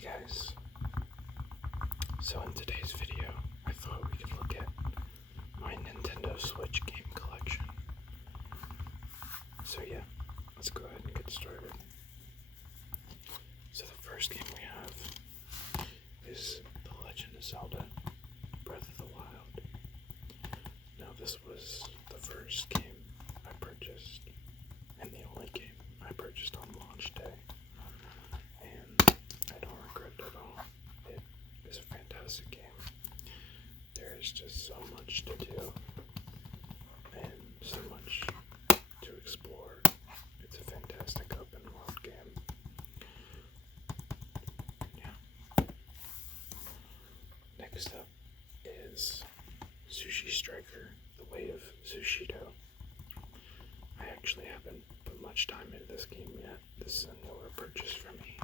Hey guys, so in today's video, I thought we could look at my Nintendo Switch game collection. So yeah, let's go ahead and get started. So the first game we have is The Legend of Zelda: Breath of the Wild. Now this was the first game I purchased, and the only game I purchased on launch day. And I don't regret it at all. It is a fantastic game. There is just so much to do and so much to explore. It's a fantastic open world game. Yeah. Next up is Sushi Striker: The Way of Sushido. I actually haven't put much time into this game yet. This is a newer purchase for me.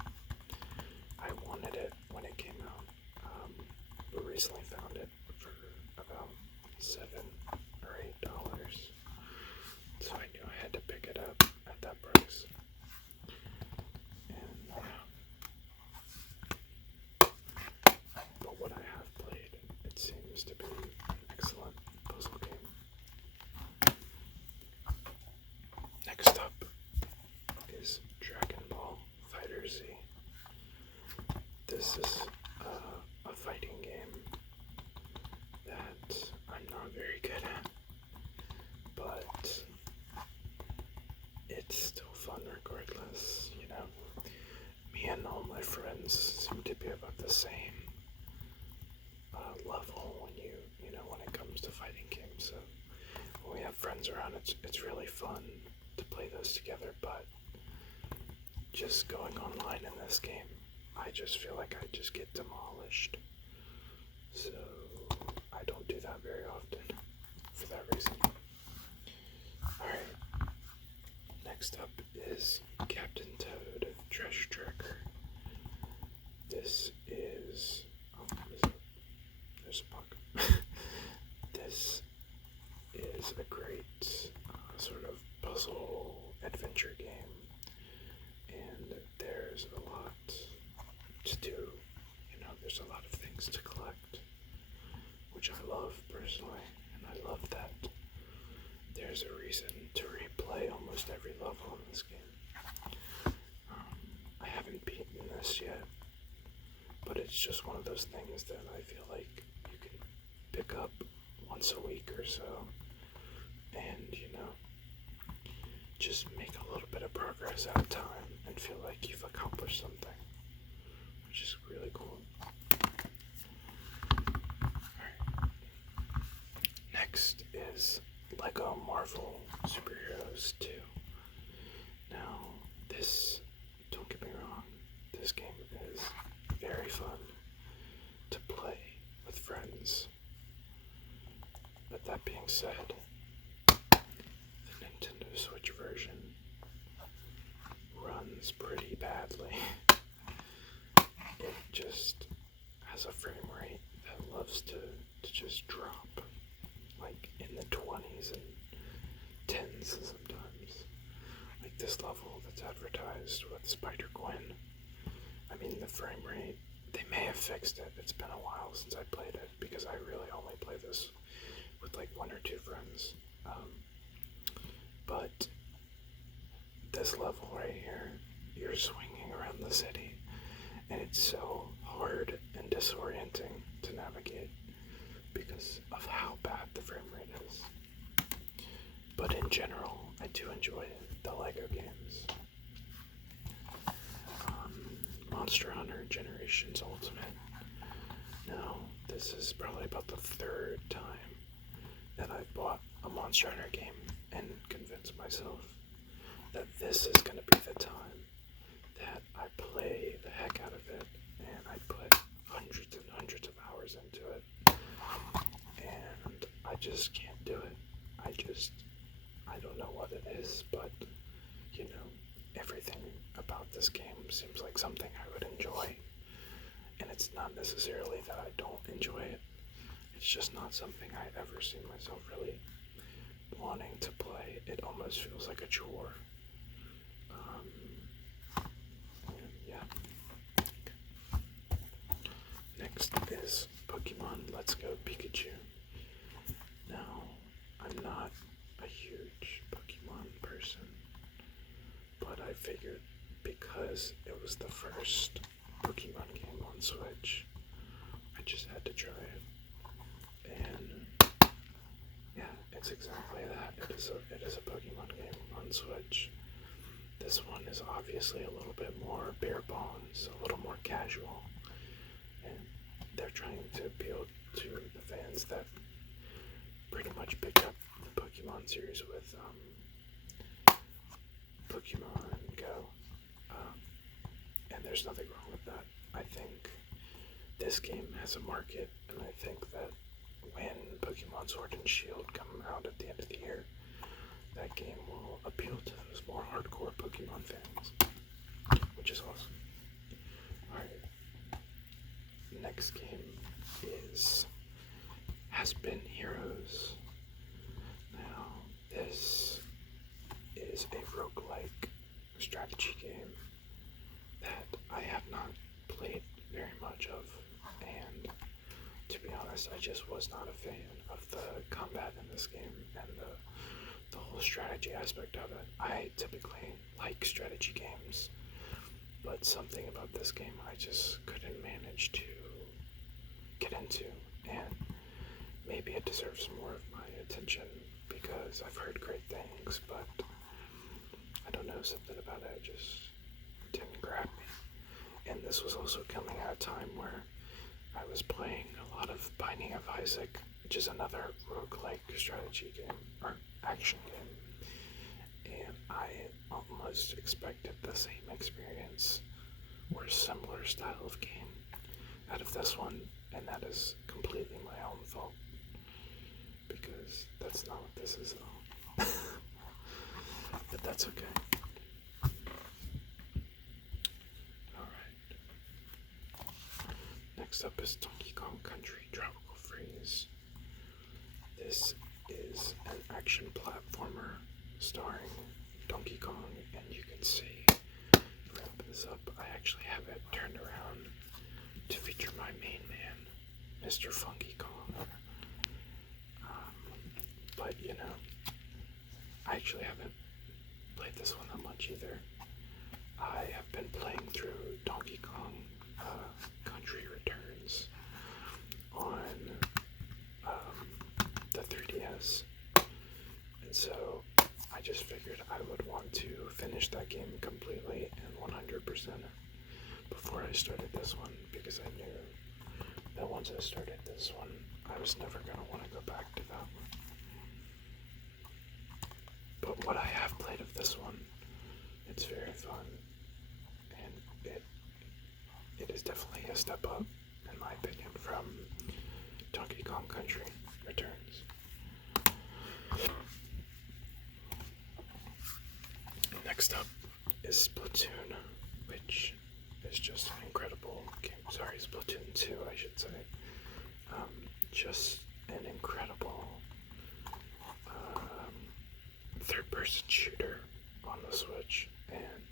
I wanted it when it came out, but recently found it for about $7 or $8. So I knew I had to pick it up at that price. And but what I have played, it seems to be an excellent puzzle game. Next up is Dragon Ball FighterZ. This is a fighting game that I'm not very good at, but it's still fun regardless, you know. Me and all my friends seem to be about the same level when it comes to fighting games. So when we have friends around, it's really fun to play those together, but just going online in this game, I just feel like I just get demolished. So I don't do that very often for that reason. Alright. Next up is Captain Toad Treasure Tracker. This is... there's a bug. This is a great sort of puzzle adventure game. And there's a lot to do. There's a lot of things to collect, which I love personally, and I love that there's a reason to replay almost every level in this game. I haven't beaten this yet, but it's just one of those things that I feel like you can pick up once a week or so, and just make a little bit of progress at a time and feel like you've accomplished something, which is really cool. Alright. Next is Lego Marvel Superheroes 2. Now, don't get me wrong, this game is very fun to play with friends. But that being said, the Nintendo Switch version runs pretty badly. It just has a frame rate that loves to just drop, like in the 20s and 10s sometimes. Like this level that's advertised with SpiderGwen. I mean, the frame rate, they may have fixed it. It's been a while since I played it, because I really only play this with like one or two friends. But this level right here, you're swinging around the city, and it's so hard and disorienting to navigate because of how bad the frame rate is. But in general, I do enjoy the Lego games. Monster Hunter Generations Ultimate. Now, this is probably about the third time that I've bought a Monster Hunter game and convinced myself that this is going to be the time that I play the heck out of it, and I put hundreds and hundreds of hours into it, and I just can't do it. I don't know what it is, but everything about this game seems like something I would enjoy, and it's not necessarily that I don't enjoy it. It's just not something I ever see myself really wanting to play. It almost feels like a chore. Yeah. Next is Pokemon Let's Go Pikachu. Now, I'm not a huge Pokemon person, but I figured because it was the first Pokemon game on Switch, I just had to try it. And yeah, it's exactly that. It is a Pokemon game on Switch. This one is obviously a little bit more bare bones, a little more casual, and they're trying to appeal to the fans that pretty much picked up the Pokemon series with Pokemon Go, and there's nothing wrong with that. I think this game has a market, and I think that when Pokemon Sword and Shield come out at the end of the year, that game will appeal to those more hardcore Pokemon fans, which is awesome. Alright, next game has been Heroes. Now, this is a roguelike strategy game that I have not played very much of, and to be honest, I just was not a fan of the combat in this game and the whole strategy aspect of it. I typically like strategy games, but something about this game I just couldn't manage to get into, and maybe it deserves more of my attention because I've heard great things, but I don't know, something about it just didn't grab me. And this was also coming at a time where I was playing a lot of Binding of Isaac, which is another roguelike strategy game, or action game, and I almost expected the same experience or similar style of game out of this one, and that is completely my own fault, because that's not what this is at all. But that's okay. Alright. Next up is Donkey Kong Country Tropical Freeze. This is an action platformer starring Donkey Kong, and you can see, if I open this up, I actually have it turned around to feature my main man, Mr. Funky Kong. But you know, I actually haven't played this one that much either. I have been playing through Donkey Kong Country Returns on the 3DS, and so I just figured I would want to finish that game completely and 100% before I started this one, because I knew that once I started this one, I was never going to want to go back to that one. But what I have played of this one, it's very fun, and it is definitely a step up, in my opinion, from Donkey Kong Country Returns. Next up is Splatoon, which is just an incredible game. Sorry, Splatoon 2, I should say. Just an incredible third-person shooter on the Switch, and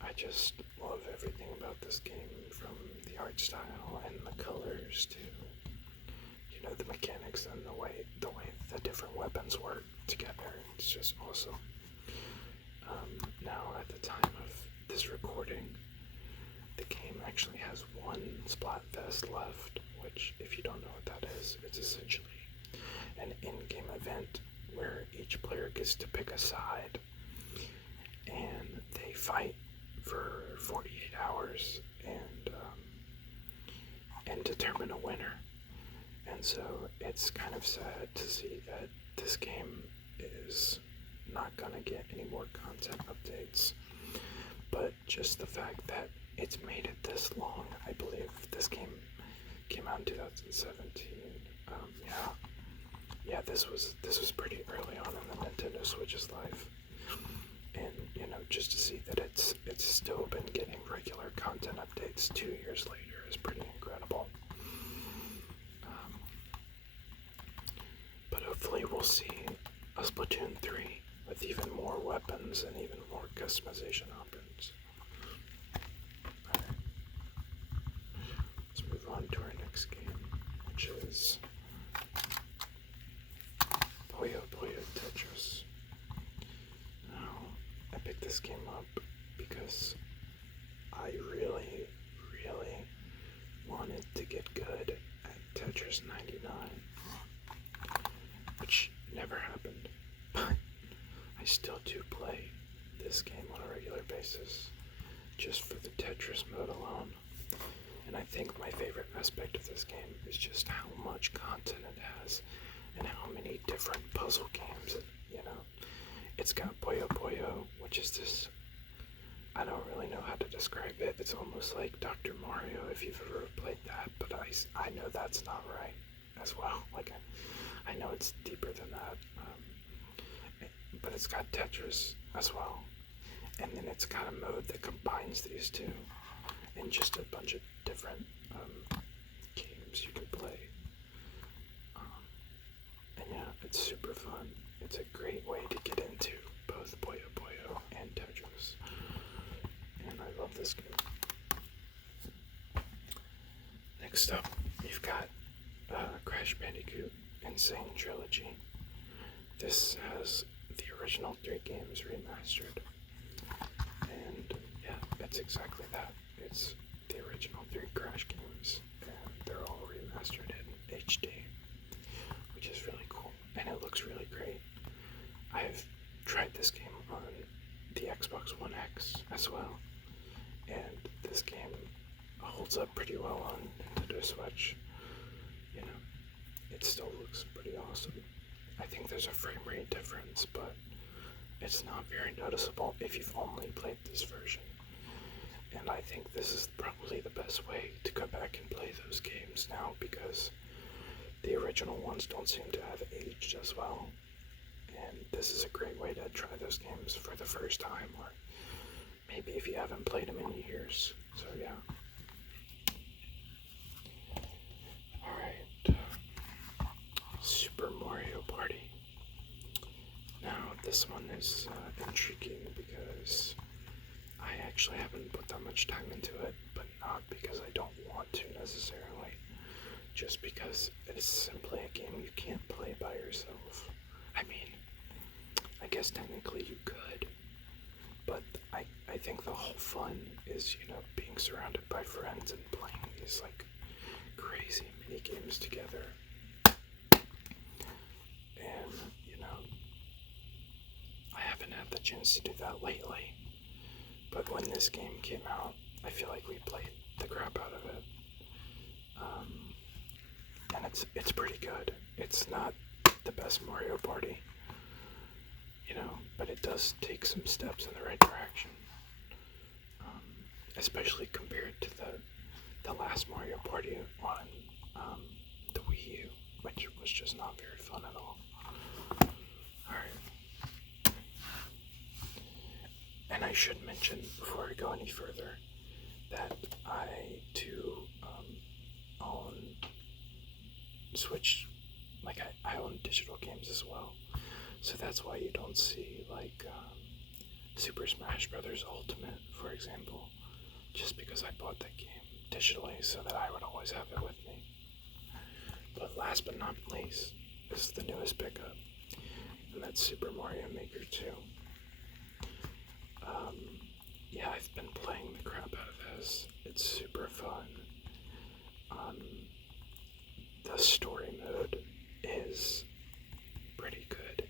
I just love everything about this game, from the art style and the colors to, you know, the mechanics and the way the different weapons work together. It's just awesome. Now, at the time of this recording, the game actually has one Splatfest left, which, if you don't know what that is, it's essentially an in-game event where each player gets to pick a side, and they fight for 48 hours and determine a winner. And so it's kind of sad to see that this game is not gonna get any more content updates, but just the fact that it's made it this long. I believe this game came out in 2017. This was pretty early on in the Nintendo Switch's life, and you know, just to see that it's still been getting regular content updates 2 years later is pretty incredible. But hopefully we'll see a Splatoon 3 with even more weapons and even more customization options. Alright. Let's move on to our which is Puyo Puyo Tetris. Now, I picked this game up because I really, really wanted to get good at Tetris 99, which never happened, but I still do play this game on a regular basis, just for the Tetris mode alone. And I think my favorite aspect of this game is just how much content it has, and how many different puzzle games it's got Puyo Puyo, which is this, I don't really know how to describe it. It's almost like Dr. Mario, if you've ever played that, but I know that's not right as well. Like, I know it's deeper than that, but it's got Tetris as well. And then it's got a mode that combines these two, and just a bunch of different games you can play. And yeah, it's super fun. It's a great way to get into both Puyo Puyo and Tetris. And I love this game. Next up, you've got Crash Bandicoot Insane Trilogy. This has the original 3 games remastered. And yeah, it's exactly that. It's the original 3 Crash games, and they're all remastered in HD, which is really cool, and it looks really great. I've tried this game on the Xbox One X as well, and this game holds up pretty well on Nintendo Switch. It still looks pretty awesome. I think there's a frame rate difference, but it's not very noticeable if you've only played this version. And I think this is probably the best way to go back and play those games now, because the original ones don't seem to have aged as well. And this is a great way to try those games for the first time, or maybe if you haven't played them in years. So yeah. Alright. Super Mario Party. Now, this one is intriguing because I actually haven't put that much time into it, but not because I don't want to necessarily, just because it is simply a game you can't play by yourself. I mean, I guess technically you could, but I think the whole fun is, being surrounded by friends and playing these, like, crazy mini games together. And, I haven't had the chance to do that lately. But when this game came out, I feel like we played the crap out of it. And it's pretty good. It's not the best Mario Party, but it does take some steps in the right direction. Especially compared to the last Mario Party on the Wii U, which was just not very fun at all. Alright. And I should mention, before I go any further, that I do own Switch, like I own digital games as well. So that's why you don't see, like, Super Smash Bros. Ultimate, for example, just because I bought that game digitally so that I would always have it with me. But last but not least is the newest pickup, and that's Super Mario Maker 2. Yeah, I've been playing the crap out of this. It's super fun. The story mode is pretty good.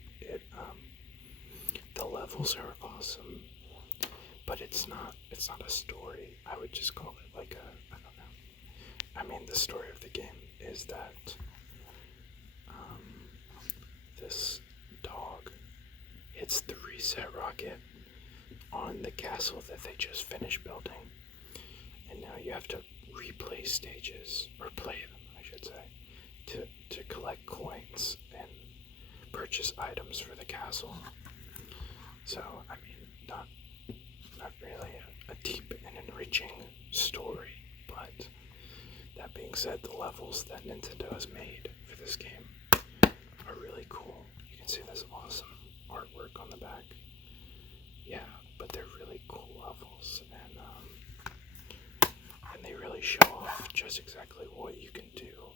The levels are awesome, but it's not a story. I would just call it like I don't know. I mean, the story of the game is that this dog hits the reset rocket on the castle that they just finished building, and now you have to replay stages, or play them, I should say, to collect coins and purchase items for the castle. So, I mean, not really a deep and enriching story, but that being said, the levels that Nintendo has made for this game are really cool. You can see this awesome artwork on the back. Yeah, but they're really cool levels, and they really show off just exactly what you can do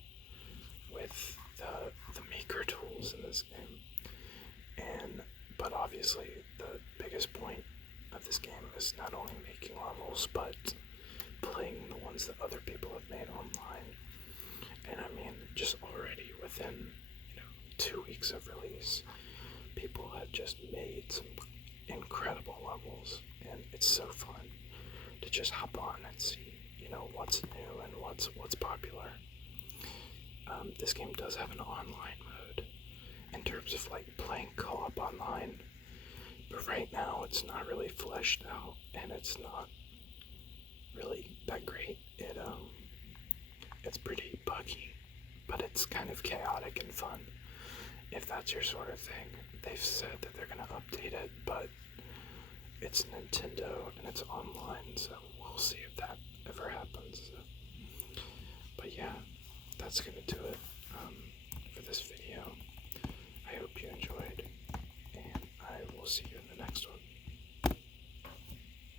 with the maker tools in this game. But obviously the biggest point of this game is not only making levels, but playing the ones that other people have made online. And I mean, just already within 2 weeks of release, people have just made some incredible levels, and it's so fun to just hop on and see what's new and what's popular. This game does have an online mode in terms of like playing co-op online, but right now it's not really fleshed out and it's not really that great. It's pretty buggy, but it's kind of chaotic and fun. If that's your sort of thing, they've said that they're gonna update it, but it's Nintendo and it's online, so we'll see if that ever happens. But yeah, that's gonna do it for this video. I hope you enjoyed, and I will see you